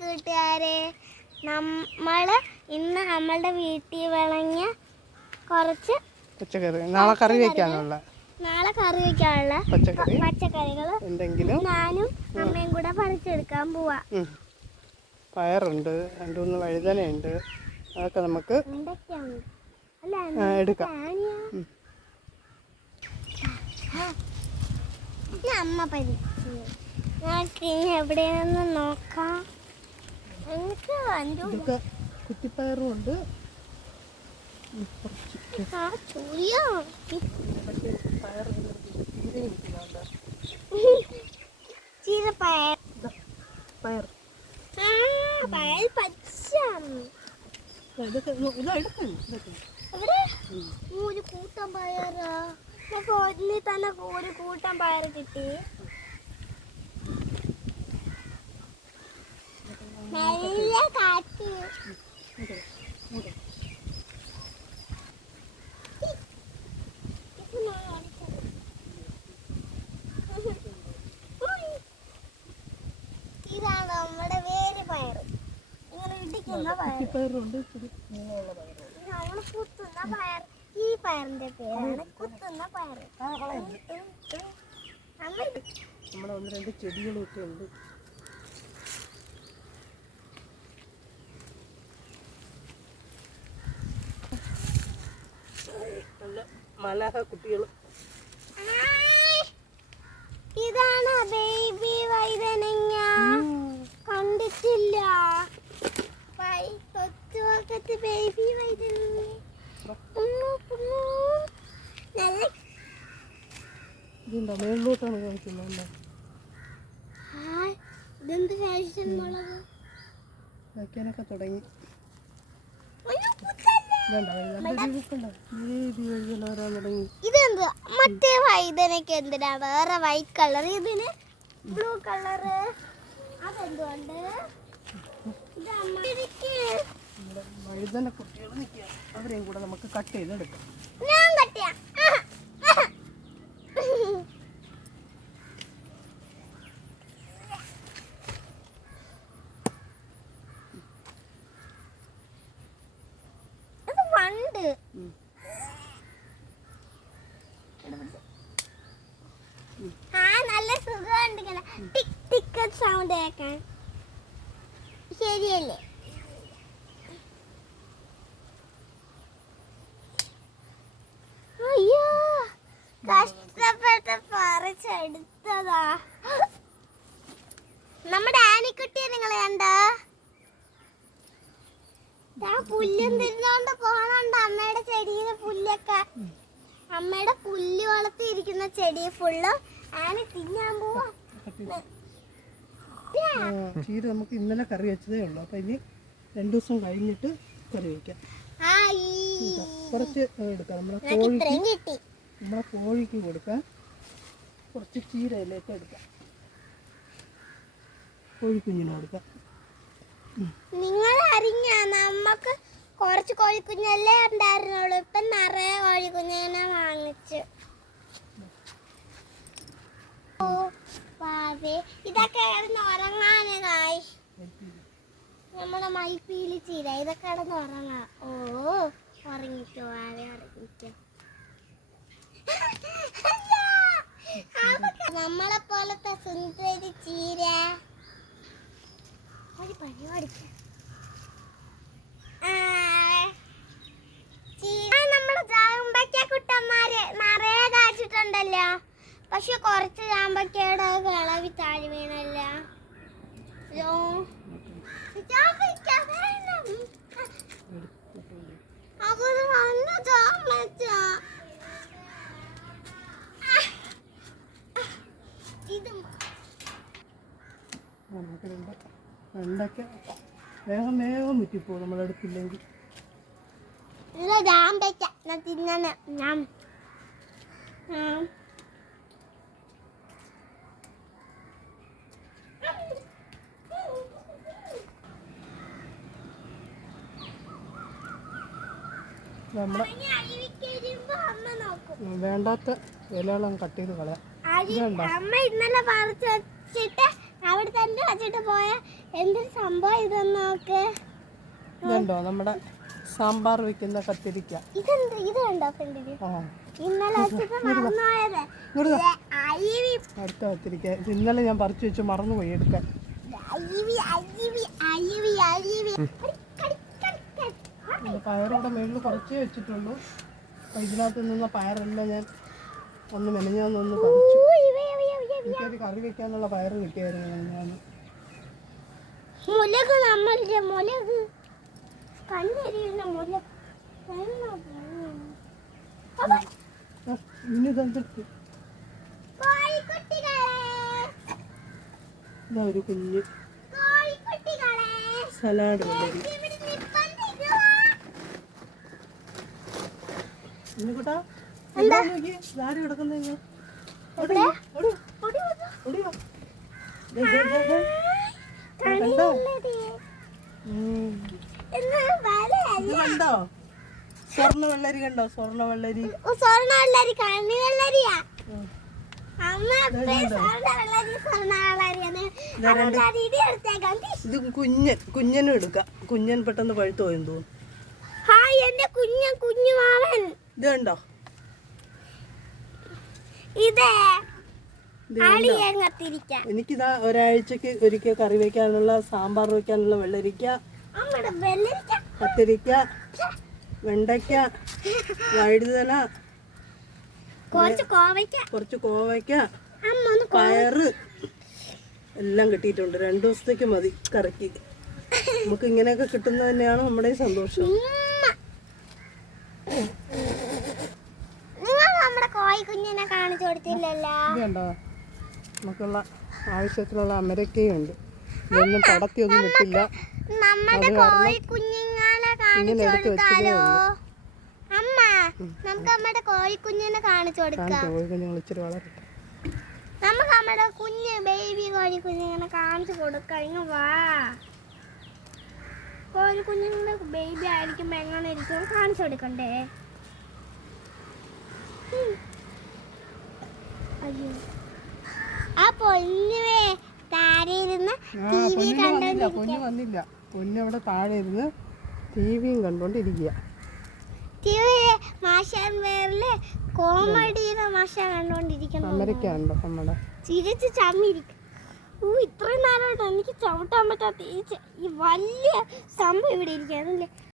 കൂട്ടുകാരെ, ഇന്ന് നമ്മളുടെ വീട്ടിൽ വിളഞ്ഞ കുറച്ച് പച്ചക്കറി നാളെ കറി വെക്കാനുള്ള പച്ചക്കറികൾ എന്തെങ്കിലും ഞാനും അമ്മയും കൂടെ പറിച്ചെടുക്കാൻ പോവാ. പയറുണ്ട്, 2-3 വഴുതനയുണ്ട്, അതൊക്കെ നമുക്ക് എടുക്കാം. അമ്മ പരിച്ചു ഞങ്ങൾക്ക് എവിടെയെന്ന് നോക്കാം. എനിക്ക് കുറ്റിപ്പയറും ഉണ്ട്. ഒരു കൂട്ടം പയറാ തന്നെ ഒരു കൂട്ടം പയർ കിട്ടി. നല്ല കാറ്റ്. ഇതാണ് നമ്മുടെ വേര് പയർ. ഇങ്ങനെ ഇടിക്കുന്ന പയറുണ്ട്, കുത്തുന്ന പയർ. ഈ പയറിന്റെ പേരാണ് കുത്തുന്ന പയർ. നമ്മുടെ 1-2 ചെടികളൊക്കെ ഉണ്ട്. മലഹ കുട്ടികൾ. ഇതാണ് ബേബി വഴുതനങ്ങ. കണ്ടിട്ടില്ല ബേബി വഴുതനങ്ങ. മേളിലോട്ടാണ് കാണിക്കുന്നത്. ഇതെന്ത് ഫാഷൻ മുളക് വയ്ക്കാനൊക്കെ തുടങ്ങി. ഇതെന്ത് മറ്റേ വഴുതനക്ക് എന്തിനാ വേറെ വൈറ്റ് കളർ, ഇതിന് ബ്ലൂ കളർ? അതെന്തുകൊണ്ട്? വഴുതന കുട്ടികൾ നിൽക്കുക, അവരെയും കൂടെ നമുക്ക് കട്ട് ചെയ്തെടുക്കാം. ഞാൻ കട്ടിയാ വണ്ട്. നല്ല സുഖമുണ്ട് ഇങ്ങനെ ടിക് ടിക്ക് സൗണ്ട് കേൾക്കാൻ. ശരിയല്ലേ? അയ്യോ, കഷ്ടപ്പെട്ട് പറിച്ചെടുത്തതാ. നമ്മുടെ ആനിക്കുട്ടിയെ നിങ്ങൾ കണ്ടോ? പുല്ലും തിരിഞ്ഞോണ്ട് പോണുണ്ട്. അമ്മയുടെ ചെടിയിലെ പുല്ലൊക്കെ, അമ്മയുടെ പുല്ല് വളർത്തിയിരിക്കുന്ന ചെടി ഫുള്ള് ആന തിന്നാൻ പോവാ. ചീര നമുക്ക് ഇന്നലെ കറി വെച്ചതേ ഉള്ളൂ. അപ്പൊ ഇനി 2 ദിവസം കഴിഞ്ഞിട്ട് കറി വയ്ക്കാം. കുറച്ച് എടുക്കാം. നമ്മളെ കോഴിക്ക് കൊടുക്കാം. കുറച്ച് ചീരയിലേക്ക് എടുക്കാം. കോഴിക്കുഞ്ഞിന് കൊടുക്കാം. നിങ്ങൾ അറിഞ്ഞ നമുക്ക് കുറച്ച് കോഴിക്കുഞ്ഞല്ലേ ഉണ്ടായിരുന്നുള്ളൂ. ഇപ്പൊ നിറയെ കോഴിക്കുഞ്ഞിനെ വാങ്ങിച്ചു. ഇതൊക്കെ കിടന്ന് ഉറങ്ങാനായി. നമ്മുടെ മൈപ്പീലി ചീര ഇതൊക്കെ കിടന്ന് ഉറങ്ങാം. ഉറങ്ങിക്കോ, ആരെ ഉറങ്ങിക്കോ. നമ്മളെ പോലത്തെ സുന്ദരി ചീര ഒരു പരിപാടി. നമ്മുടെ ചാമ്പയ്ക്കുട്ടന്മാര് നിറയെ കാച്ചിട്ടുണ്ടല്ലോ. പക്ഷെ കുറച്ച് ചാമ്പയ്ക്കയുടെ വിളവി താഴെ വീണല്ല. അവര് വന്ന ചാമ്പയ്ക്ക വെണ്ടയ്ക്ക വേഗം വേഗം മുറ്റിപ്പോ നമ്മളെടുത്തില്ലെങ്കിൽ. തിന്നണ ഞാൻ നമ്മുടെ വേണ്ടാത്ത ഇലകളും കട്ട് ചെയ്ത് കളയാം. അമ്മ ഇന്നലെ പറിച്ച് വെച്ചിട്ട് അവിടെ തന്നെ വെച്ചിട്ട് പോയ എന്തൊരു സംഭവം ഇതെന്ന് നോക്ക്. ഇതുണ്ടോ നമ്മുടെ സാമ്പാർ വെക്കുന്ന കത്തിരിക്ക. ഇതെന്ത് ഇത് കണ്ടോ ഫ്രണ്ടില്? ആ ഇന്നലെ വെച്ചിട്ട് മറന്നുപോയത്. അയ്യവി അടുത്ത കത്തിരിക്ക. ഇത് ഇന്നലെ ഞാൻ പറിച്ചു വെച്ച് മറന്നുപോയി എടുക്കാൻ. അയ്യവി അയ്യവി അയ്യവി അയ്യവി. പയറൂടെ മേളിൽ കുറച്ചേ വെച്ചിട്ടുള്ളൂ. അപ്പം ഇതിനകത്ത് നിന്ന പയറെല്ലാം ഞാൻ ഒന്ന് മെനഞ്ഞാന്നൊന്ന് പറിച്ചു. എനിക്കൊരു കറി വെക്കാനുള്ള പയറ് കിട്ടിയായിരുന്നു ഞാൻ. മുളക് നമ്മളുടെ മുളക് കണ്ണെരിയുന്ന മുളക്. ഇനി ഇതെന്തെടുത്ത് ഇതാ ഒരു കുഞ്ഞ് സലാഡ് വെള്ളരി. ഇന്നിക്കോട്ടാ ആര് കിടക്കുന്ന കണ്ടോ? സ്വർണ്ണ വെള്ളരി കണ്ടോ? സ്വർണ്ണ വെള്ളരി. സ്വർണ്ണ വെള്ളരി കണ്ണി വെള്ളരിയാ. അമ്മ സ്വർണ്ണ വെള്ളരി സ്വർണ്ണ വെള്ളരിയാണ്. ഇത് കുഞ്ഞനും എടുക്കാം. കുഞ്ഞൻ പെട്ടെന്ന് പഴുത്തു പോയെന്ന് തോന്നുന്നു. ഹായ് എന്റെ കുഞ്ഞു മാവൻ. ഇത് കണ്ടോ? എനിക്കിതാ ഒരാഴ്ചക്ക് ഒരിക്കൽ കറി വെക്കാനുള്ള സാമ്പാർ വെക്കാനുള്ള വെള്ളരിക്ക, കത്തിരിക്ക, വെണ്ടയ്ക്ക, വഴുതന, കുറച്ച് കോവയ്ക്ക, പയറ് എല്ലാം കിട്ടിയിട്ടുണ്ട്. 2 ദിവസത്തേക്ക് മതി കറിക്ക്. നമുക്ക് ഇങ്ങനെയൊക്കെ കിട്ടുന്നത് തന്നെയാണ് നമ്മുടെ സന്തോഷം. നമ്മുടെ കോഴിക്കുഞ്ഞിനെ കാണിച്ചു കൊടുത്തില്ലല്ലോ. ഇതുണ്ടോ? നമുക്കുള്ള ആവശ്യത്തിനുള്ള അമരക്കയുണ്ട്. ഇതൊന്നും പടത്തിയൊന്നും വിട്ടില്ല. നമ്മുടെ കോഴിക്കുഞ്ഞുങ്ങളെ കാണിച്ചു കൊടുത്താലോ അമ്മ? നമുക്ക് നമ്മുടെ കോഴിക്കുഞ്ഞിനെ കാണിച്ചു കൊടുക്കാം. കോഴിക്കുഞ്ഞുങ്ങൾ ഇച്ചിരി വളരട്ടെ. നമുക്ക് നമ്മുടെ കുഞ്ഞ് ബേബി കോഴിക്കുഞ്ഞിങ്ങനെ കാണിച്ചു കൊടുക്കാം. ഇങ്ങ് വാ. കോഴിക്കുഞ്ഞുങ്ങളുടെ ബേബി ആയിരിക്കുമ്പോ എങ്ങനെ ഇരിക്കും കാണിച്ചു കൊടുക്കണ്ടേ? ആ പൊന്നുവേ താഴെ ഇരുന്ന് പൊന്നു വന്നില്ല. പൊന്നു അവിടെ താഴെ ഇരുന്ന് ടിവിയും കണ്ടോണ്ടിരിക്കുക. കോമഡിയുടെ മാഷ കണ്ടോണ്ടിരിക്കുന്നു. അമരക്ക ഉണ്ടോ നമ്മുടെ? ചിരിച്ച് ചമ്മിരിക്കും. ഇത്രയും നേരമായിട്ട് എനിക്ക് ചവിട്ടാൻ പറ്റാത്ത ഈ വലിയ സംഭവം ഇവിടെ ഇരിക്കാനല്ലേ.